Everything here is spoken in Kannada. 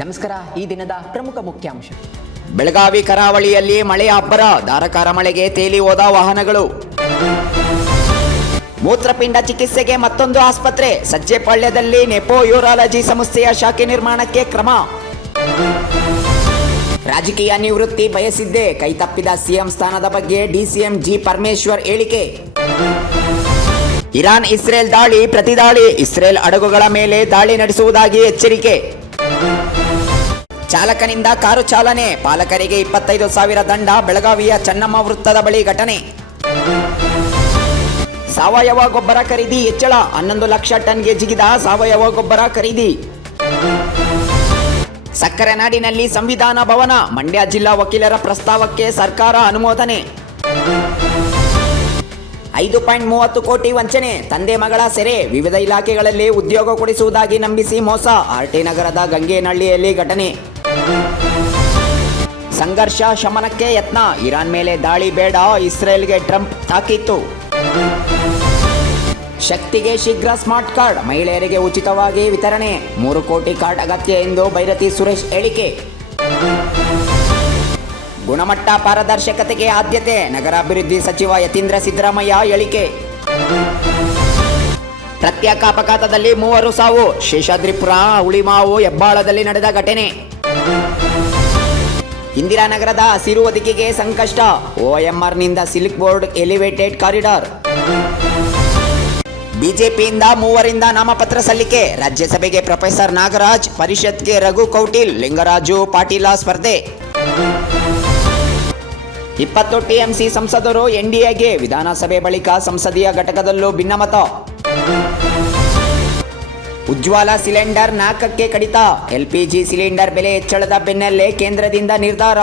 ನಮಸ್ಕಾರ. ಈ ದಿನದ ಪ್ರಮುಖ ಮುಖ್ಯಾಂಶ. ಬೆಳಗಾವಿ ಕರಾವಳಿಯಲ್ಲಿ ಮಳೆಯ ಅಬ್ಬರ, ಧಾರಾಕಾರ ಮಳೆಗೆ ತೇಲಿ ಹೋದ ವಾಹನಗಳು. ಮೂತ್ರಪಿಂಡ ಚಿಕಿತ್ಸೆಗೆ ಮತ್ತೊಂದು ಆಸ್ಪತ್ರೆ, ಸಜ್ಜೆಪಾಳ್ಯದಲ್ಲಿ ನೆಪೋ ಯೂರಾಲಜಿ ಸಂಸ್ಥೆಯ ಶಾಖೆ ನಿರ್ಮಾಣಕ್ಕೆ ಕ್ರಮ. ರಾಜಕೀಯ ನಿವೃತ್ತಿ ಬಯಸಿದ್ದೆ, ಕೈತಪ್ಪಿದ ಸಿಎಂ ಸ್ಥಾನದ ಬಗ್ಗೆ ಡಿಸಿಎಂ ಜಿ ಪರಮೇಶ್ವರ್ ಹೇಳಿಕೆ. ಇರಾನ್ ಇಸ್ರೇಲ್ ದಾಳಿ ಪ್ರತಿದಾಳಿ, ಇಸ್ರೇಲ್ ಹಡಗುಗಳ ಮೇಲೆ ದಾಳಿ ನಡೆಸುವುದಾಗಿ ಎಚ್ಚರಿಕೆ. ಚಾಲಕನಿಂದ ಕಾರು ಚಾಲನೆ, ಪಾಲಕರಿಗೆ 25,000 ದಂಡ, ಬೆಳಗಾವಿಯ ಚೆನ್ನಮ್ಮ ವೃತ್ತದ ಬಳಿ ಘಟನೆ. ಸಾವಯವ ಗೊಬ್ಬರ ಖರೀದಿ ಹೆಚ್ಚಳ, 11 ಲಕ್ಷ ಟನ್ಗೆ ಜಿಗಿದ ಸಾವಯವ ಗೊಬ್ಬರ ಖರೀದಿ. ಸಕ್ಕರೆ ನಾಡಿನಲ್ಲಿ ಸಂವಿಧಾನ ಭವನ, ಮಂಡ್ಯ ಜಿಲ್ಲಾ ವಕೀಲರ ಪ್ರಸ್ತಾವಕ್ಕೆ ಸರ್ಕಾರ ಅನುಮೋದನೆ. 5.30 ಕೋಟಿ ವಂಚನೆ, ತಂದೆ ಮಗಳ ಸೆರೆ, ವಿವಿಧ ಇಲಾಖೆಗಳಲ್ಲಿ ಉದ್ಯೋಗ ಕೊಡಿಸುವುದಾಗಿ ನಂಬಿಸಿ ಮೋಸ, ಆರ್ಟಿ ನಗರದ ಗಂಗೇನಹಳ್ಳಿಯಲ್ಲಿ ಘಟನೆ. ಸಂಘರ್ಷ ಶಮನಕ್ಕೆ ಯತ್ನ, ಇರಾನ್ ಮೇಲೆ ದಾಳಿ ಬೇಡ, ಇಸ್ರೇಲ್ಗೆ ಟ್ರಂಪ್ ತಾಕೀತು. ಶಕ್ತಿಗೆ ಶೀಘ್ರ ಸ್ಮಾರ್ಟ್ ಕಾರ್ಡ್, ಮಹಿಳೆಯರಿಗೆ ಉಚಿತವಾಗಿ ವಿತರಣೆ, 3 ಕೋಟಿ ಕಾರ್ಡ್ ಅಗತ್ಯ ಎಂದು ಭೈರತಿ ಸುರೇಶ್ ಹೇಳಿಕೆ. ಗುಣಮಟ್ಟ ಪಾರದರ್ಶಕತೆಗೆ ಆದ್ಯತೆ, ನಗರಾಭಿವೃದ್ಧಿ ಸಚಿವ ಯತೀಂದ್ರ ಸಿದ್ದರಾಮಯ್ಯ ಹೇಳಿಕೆ. ಪ್ರತ್ಯೇಕ ಅಪಘಾತದಲ್ಲಿ 3 ಸಾವು, ಶೇಷಾದ್ರಿಪುರ ಹುಳಿಮಾವು ಹೆಬ್ಬಾಳದಲ್ಲಿ ನಡೆದ ಘಟನೆ. ಇಂದಿರಾನಗರದ ಹಸಿರು ಹೊದಿಕೆಗೆ ಸಂಕಷ್ಟ, OMRನಿಂದ ಸಿಲ್ಕ್ ಬೋರ್ಡ್ ಎಲಿವೇಟೆಡ್ ಕಾರಿಡಾರ್. ಬಿಜೆಪಿಯಿಂದ 3 ನಾಮಪತ್ರ ಸಲ್ಲಿಕೆ, ರಾಜ್ಯಸಭೆಗೆ ಪ್ರೊಫೆಸರ್ ನಾಗರಾಜ್, ಪರಿಷತ್ಗೆ ರಘು ಕೌಟಿಲ್, ಲಿಂಗರಾಜು ಪಾಟೀಲ ಸ್ಪರ್ಧೆ. 20 ಟಿಎಂಸಿ ಸಂಸದರು ಎನ್ಡಿಎಗೆ, ವಿಧಾನಸಭೆ ಬಳಿಕ ಸಂಸದೀಯ ಘಟಕದಲ್ಲೂ ಭಿನ್ನಮತ. ಉಜ್ವಲ ಸಿಲಿಂಡರ್ 4ಕ್ಕೆ ಕಡಿತ, LPG ಸಿಲಿಂಡರ್ ಬೆಲೆ ಹೆಚ್ಚಳದ ಬೆನ್ನಲ್ಲೇ ಕೇಂದ್ರದಿಂದ ನಿರ್ಧಾರ.